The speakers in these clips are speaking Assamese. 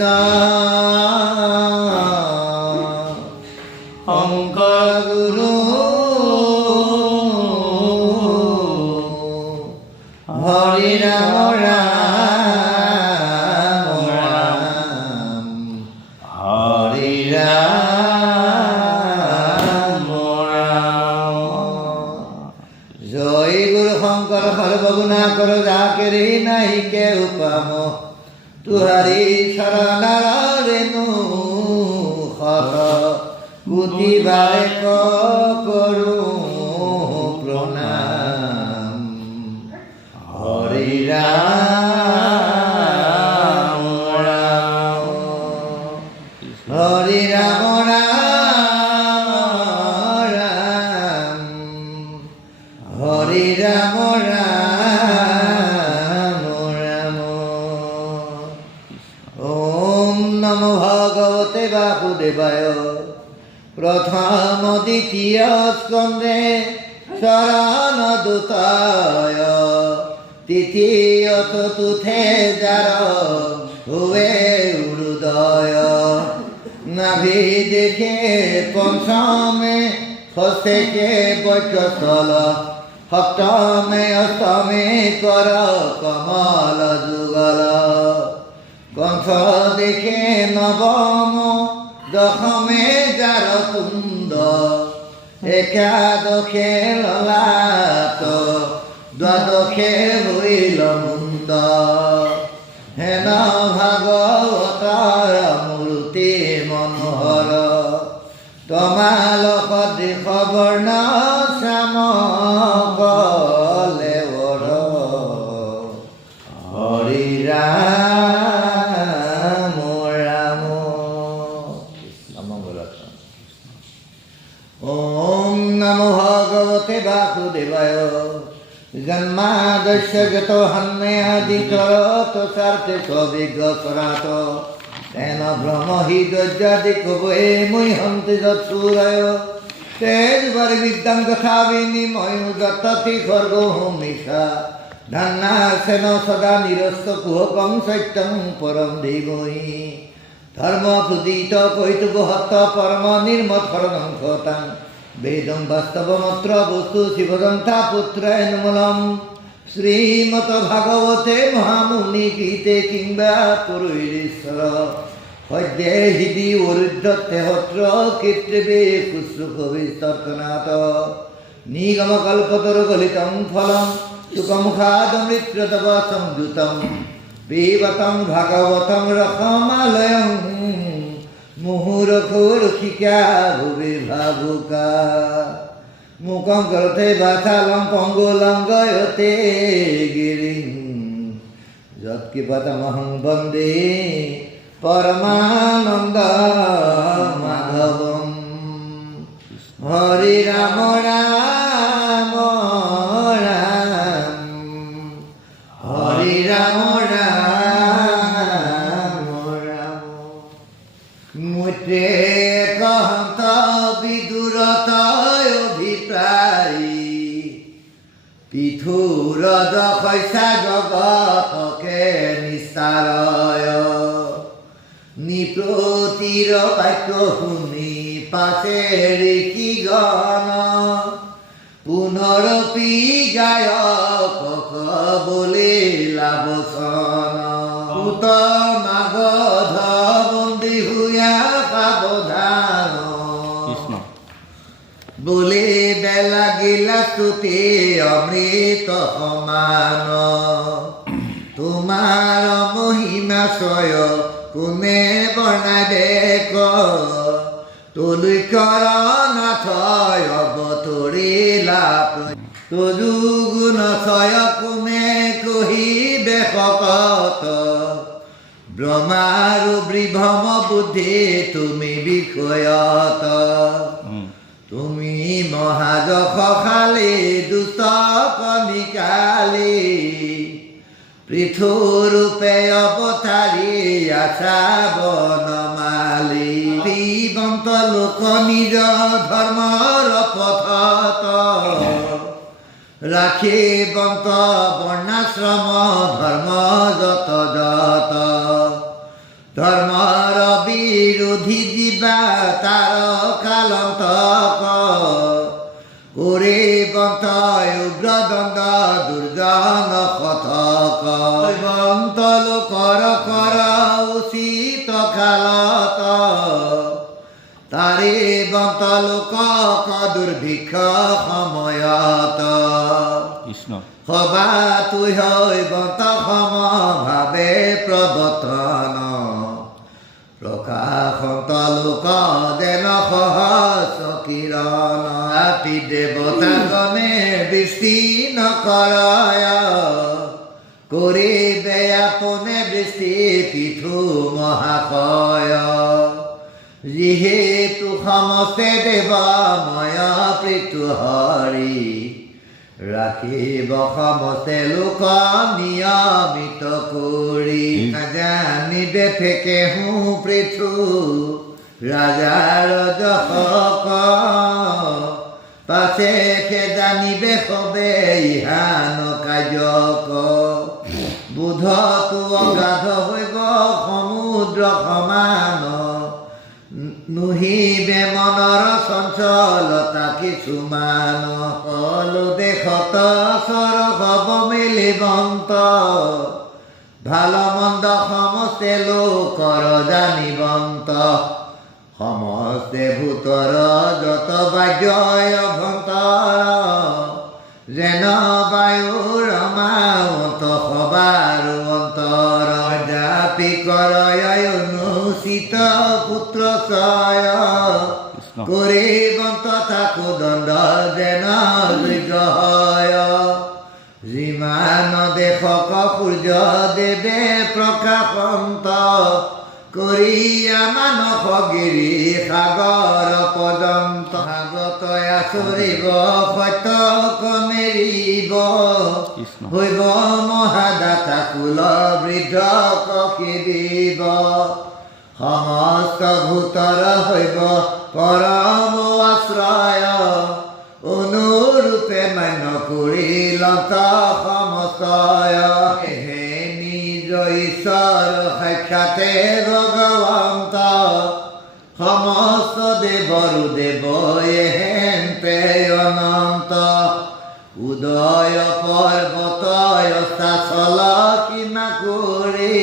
কৃষ্ণ শংকৰ গুৰু হৰি ৰাম ৰাম ৰাম হৰি ৰাম ৰাম। জয় গুরু শঙ্কর সর্বগুণা কর যাকে রে নাহি কে উপাম তুহারি শরণার রেণু হর কোটি বারে করু প্রণাম হরি রাম রাম হরি রাম রাম রাম হরি রাম রাম রাম। ওম নমো ভগবতে বাসুদেবায়। প্রথম দ্বিতীয় স্কন্ধে শরণ দূতায় তৃতীয় চতুর্থে যার হুয়ে উদয় নাভি দেখে পঞ্চমে ষষ্ঠে বৈঠস্থল সপ্তমে অষ্টমে কর কমল যুগল কণ্ঠ দেখে নবম দশমে যার তুণ্ড একাদশে ললাট দ্বাদশে হইল মুণ্ড হেন ভাগৱতৰ মূৰ্তি মনোহৰ তমালক দেশ বৰ্ণ শ্যাম কলেৱৰ হৰি ৰাম ৰাম। ওম নমো ভগবতে বাসুদেবায়। জন্মাদস্য যত হন্যাদিতরত সার্থে সবিজ্ঞসরাত তেন ব্রহ্ম হি দজ্জাদি কবয়ে মুই হন্তি যৎসূরয় তেজবর বিদ্যাং তথা বিনিময় যততি খর্গ হোমিষা ধন্যাসেন সদা নিরস্ত কুহকং সত্যং পরম ধীমহি ধর্ম ক্ষুদিত কৈতুক হত পরম নির্মত হরণং সতাং বেদং বাস্তবমত্র বস্তু শিবদন্তা পুত্র নির্মলম শ্রীমত ভাগবতে মহামুনি গীতে কিংবা পুরৈরেশ্বর হদ্যে হৃদি অরুদ্ধতে হত্র কীর্তিবে কুশ্রুক বিস্তর্কনাথ নিগম কল্পতর গলিতং ফলম সুখমুখাদমৃত্যতব সংযুতম পিবতং ভাগবতং রসমালয়ং মুহুরখুরখিকা ভুবি ভাবুকা মুখং করতে বাচালং পঙ্গুলং গয়তে গিরিং যৎকিপতমহং বন্দে পরমানন্দ মাধবম হরি রাম রাম রাম হরি রাম রাম রাম। মুটে কহন্ত বিদুরতয় অভিপ্রায়ী পিথুর দশা জগতকে নিস্তারয় নিপ্রতির বাক্য শুনি পাছে ঋষি গণ পুনৰপি গায়ক বলে লাভসন পুত মাগধ বন্দী হুয়া সাবধান বলে বেলা গিলা স্তুতি অমৃত সমান তোমাৰ মহিমা ছয় কোনে বৰ্ণাবে ক তুলুকৰ নাথ অৱতৰিলা তদু গুণ ছয় কোনে কহিবে শকত ব্ৰহ্মাৰো বৃভম বুদ্ধি তুমি বিষয়ত তুমি মহাযশালী দুষ্ট কণিকালী পৃথুৰূপে অৱতাৰী আছা বনমালী শ্ৰীবন্ত লোক নিজ ধৰ্মৰ পথত ৰাখিবন্ত বৰ্ণাশ্ৰম ধৰ্ম যত যত ধৰ্ম বিৰোধী জীৱা তাৰ কালন্তক কৰে বন্তই উগ্ৰদণ্ড দুৰ্জন শতক বন্ত লোকৰ কৰ উচিত কালত তাৰে বন্ত লোকক দুৰ্ভিক্ষ সময়ত কৃষ্ণ সবা তুই হৈ বন্ত সমভাৱে প্ৰৱৰ্তন প্ৰকাশন্ত লোক যেন সহস্ৰ কিৰণ আপি দেৱতাগণে বৃষ্টি নকৰয় কৰিবে আপোনে বৃষ্টি পিঠু মহাশয় যিহেতু সমস্তে দেৱময় পৃথু হৰি ৰাখিব সমস্তে লোক নিয়মিত কৰি জানিবে ফেকেহু পৃথু ৰাজাৰ যশক পাছে সে জানিবে সবে ইহান কাৰ্যক বোধটো অগাধ হৈব সমুদ্ৰ সমান নুহিবে মনৰ চঞ্চলতা কিছুমান সকলো দেশত চৰ হব মিলিবন্ত ভাল মন্দ সমস্তে লোকৰ জানিবন্ত সমস্তে ভূতৰ যত বাহ্যয় অভ্যন্তৰ যেন বায়ুৰ মাওত সবাৰ অন্তৰ জাপি কৰয় অনুচিত পুত্ৰ ছয় কৰিবন্ত থাকো দণ্ড যেন যোগ্য হয় যিমান দেশক সূৰ্য দেৱে প্ৰকাশন্ত কৰিয়া মানস গিৰি সাগৰ পৰ্যন্ত ভাগত আচৰিব সত্যক মেৰিব হৈব মহাদাতা কুল বৃদ্ধক খেদিব সমস্ত ভূতৰ হৈব পৰম আশ্ৰয় অনুৰূপে মান্য কৰি লত সমস্তয় হে নিজ ঈশ্বৰ সাক্ষাতে ভগৱন্ত সমস্ত দেৱৰো দেৱ এহেন্তে অনন্ত উদয় পৰ্বতয় স্থাচল সীমা কৰি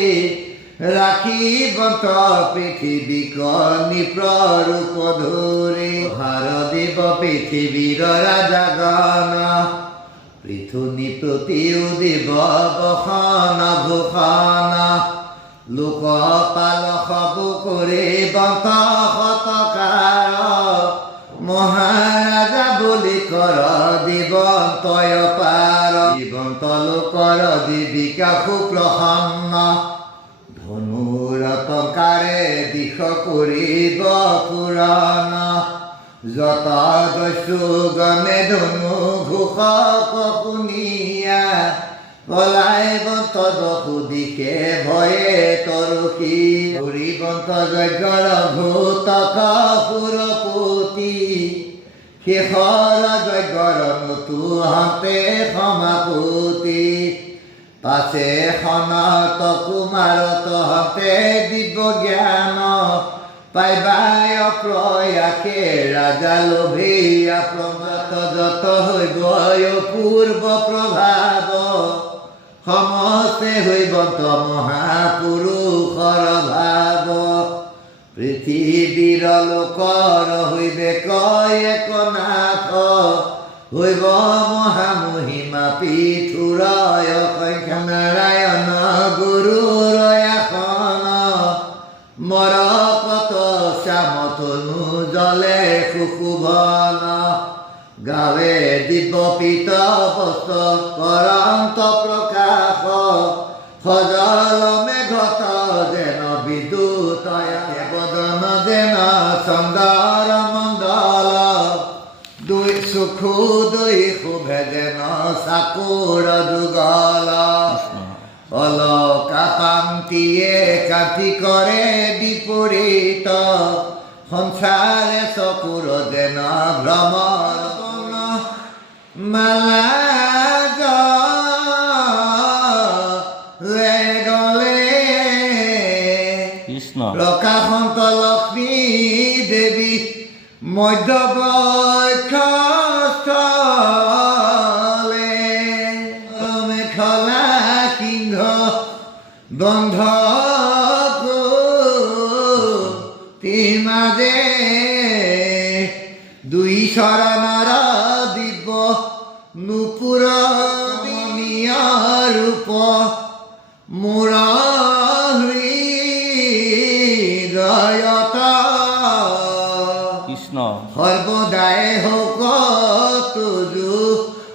ৰাখিবন্ত পৃথিৱীক নিপ্ৰৰূপ ধৰি ভাৰ দিব পৃথিৱীৰ ৰাজাগণ পৃথুনি প্ৰতিও দিব বসন ভূষণ লোকপাল সবু কৰি বন্ত শতকাৰ মহাৰাজা বুলি কৰ দিবন্তয় পাৰ জীৱন্ত লোকৰ জীৱিকা সুপ্ৰসন্ন ধনুৰতকাৰে দিশ কৰিব পুৰাণ যত দস্যুগণে ধনু ঘোষক শুনিয়া পলাই বন্ত দশু দিশে ভয়ে তৰসী কৰিবন্ত যজ্ঞৰ ভূতক সুৰপতি শেষৰ যজ্ঞৰ নতু হতে সমাপতি পাছে সনত কুমাৰত হতে দিব জ্ঞান পাইবাই প্ৰয়াসে ৰাজা লোভিয়া প্ৰমাত যত হৈব পূৰ্ব প্ৰভাৱ সমস্তে হৈবন্ত মহাপুৰুষৰ ভাৱ পৃথিৱীৰ লোকৰ হৈবে কয় একনাথ হৈব মহামহিমা পিঠুৰয় সংখ্যা নাৰায়ণ গুৰুৰ আসন মৰকত শ্যামতনু জলে সুশোভন গাৱে দিব্য পীত বস্ত্ৰ কৰান্ত প্ৰকাশ সজল মেঘত যেন বিদ্যুতয়া বদন যেন চন্দৰ মণ্ডল দুই চকু দুই শোভে যেন চাকুৰ যুগল অলকা পাংতিয়ে কাঠি কৰে বিপৰীত সংসাৰে চকুৰ যেন ভ্ৰমৰ মালা গলে কৃষ্ণ প্ৰকাশন্ত লক্ষ্মী মধ্যবক্ষস্থলে মেখলা সিংহ বন্ধ মাজে দুই শৰণৰ দিব নুপুৰ ৰূপ মোৰ হৃদয়ত কৃষ্ণ সৰ্বদাই হওক তুজু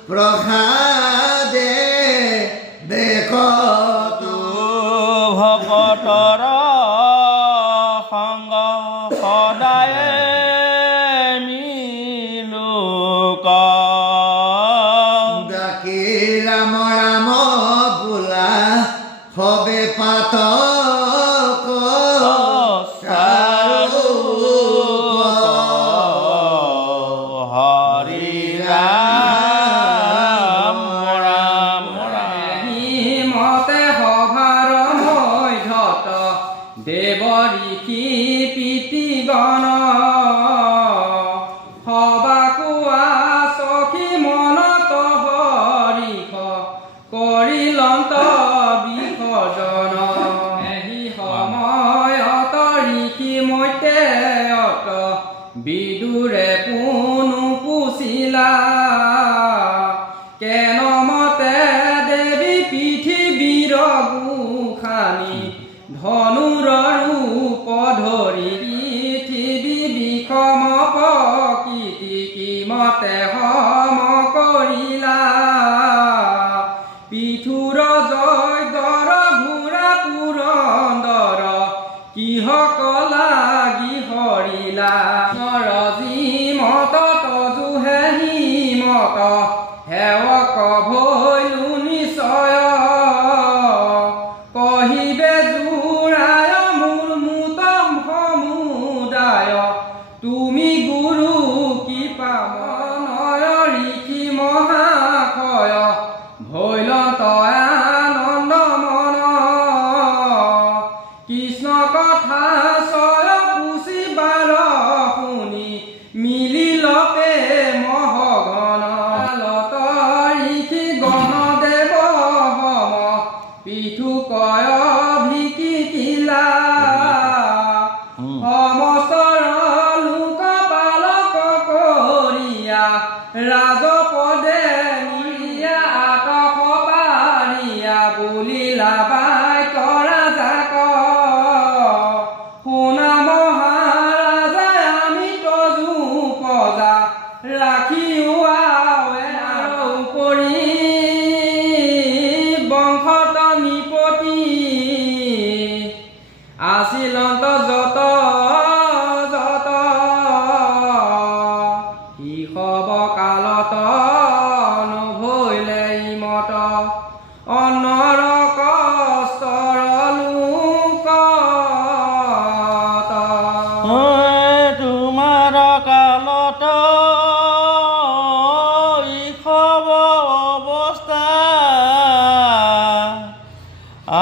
প্ৰসাদে দেখ ভকতৰ সংগ সদায় মিলোক ডাকি ৰাম ৰাম বোলা হবে পাত হৰি ৰাম ৰাম মতে সভাৰ মধ্যত দেৱ ঋষি পিতৃগণ সবাকোৱা সখী মনত হৰিষ কৰিলন্ত বিসৰ্জন এহি সময়ত ঋষি মধ্যত বিদুৰে পুনু পুছিলা কেনমতে দেৱী পৃথিৱীৰ গোসানী ধনুৰ ৰূপ ধৰি পৃথিৱী বিষম প্ৰকৃতি কিমতে সম কৰিলা পৃথুৰ জয়গৰ ঘোঁৰা পুৰন্দৰ কিহক লাগি হৰিলা নৰজী মত তজুহে হিমত সেৱক ভৈলু নিশ্চয় কহিবে জোৰায় মোৰ মুত সমুদায় তুমি গুৰু কৃপা মনয় ঋষি মহাশয় ভৈলন্ত আনন্দ মন কৃষ্ণ কথা চয় পুচিবাৰ শুনি মিলিল মহগণ লত ঋষি গণদেৱ সম পিঠু কয় ভিকি কিলা সমস্তৰ লোক পালক কৰিয়া ৰাজপদে নিৰিয়া আতস পাৰিয়া বুলিলা বাই কৰা যাক শুনা মহাৰাজাই আমি তজু পজা ৰাখিও উপৰি বংশত নিপতি আছিলন্ত যত যত শিশৱ কালত নভৈলে ইমত অন্নৰ কষ্টৰ লোকত তোমাৰ কালত ইখব অৱস্থা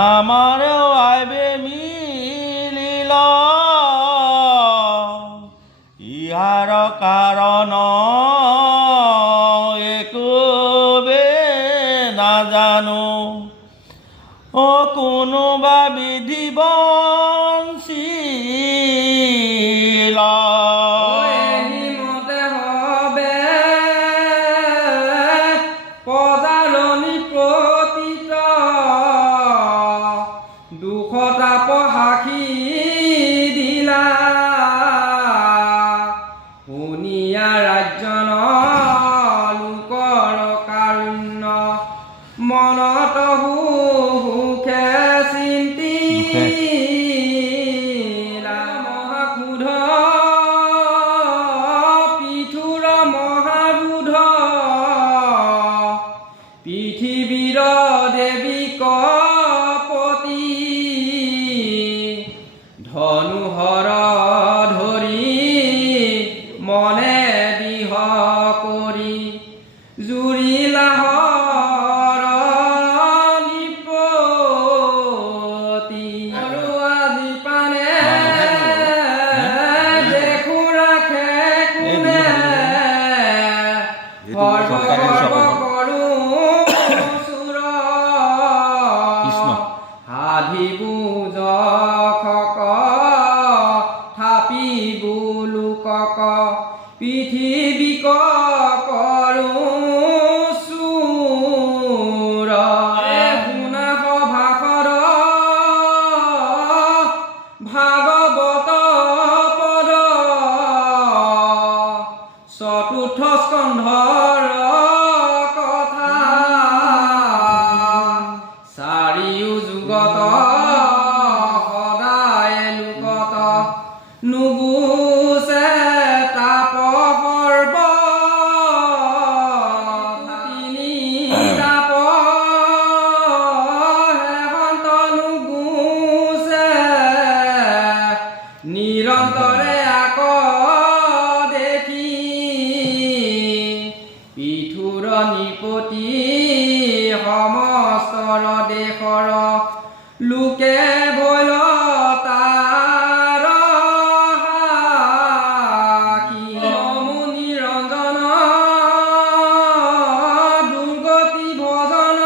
আমাৰেও আইবে মিলিল ইহাৰ কাৰণ একোবে নাজানো কোনোবা বিধি বঞ্চিল মতে হবে পজাৰণী পতিত দুখতাপ সাখি দিলা শুনিয়া ৰাজ্যন লোকৰ কাৰুণ্য মনত সুখে চিন্তিলা মহাকুধ পৃথুৰ মহাবুধ পৃথিৱীৰ দেৱীক পতি ধনুহৰ ধৰি মনে দিহ কৰি জুৰিলা নিপতি আৰু আজি পানে দেখো ৰাখে কোনে সৰ্ব সৰ্ব কৰো চুৰ সাধিবু যখক থাপিবু লোকক পৃথিৱীক কৰো চুৰ শুনা সভাসৰ ভাগৱত পদ চতুৰ্থ স্কন্ধৰ কথা চাৰিও যুগত সদায় লোকত নুগুচে তাপ সৰ্ব তিনি তাপ হেমন্ত নুগুচে নিৰন্তৰে আক দেখি পৃথুৰ নিপতি সমস্তৰ দেশৰ লোকে বৈল তাৰ সাক্ষী নিৰঞ্জন দুৰ্গতি ভজন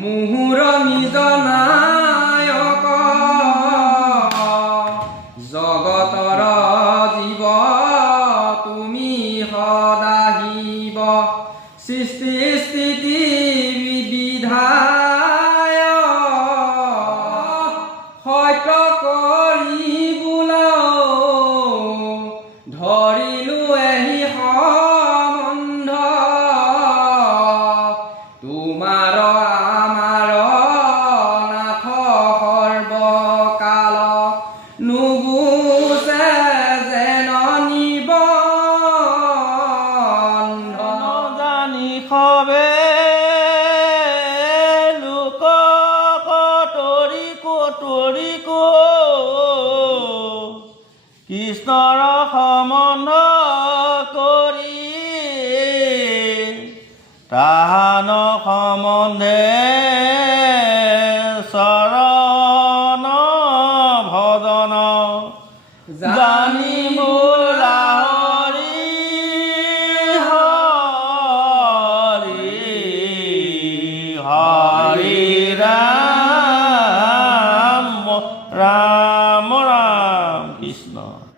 মুহুৰ নিজ নায়ক জগতৰ জীৱ তুমি সদাহিব সৃষ্টি স্থিতি বিধায় সত্য কৰি বোলাও ধৰিলো এহি সম্বন্ধ তোমাৰ আমাৰ নাথ সৰ্বকাল নুগুচে যেন নিবন্ধ জানি সবে লোক কটৰিক কৃষ্ণৰ সম্বন্ধ কৰি তাহান সম্বন্ধে চৰণ ভজন জানিব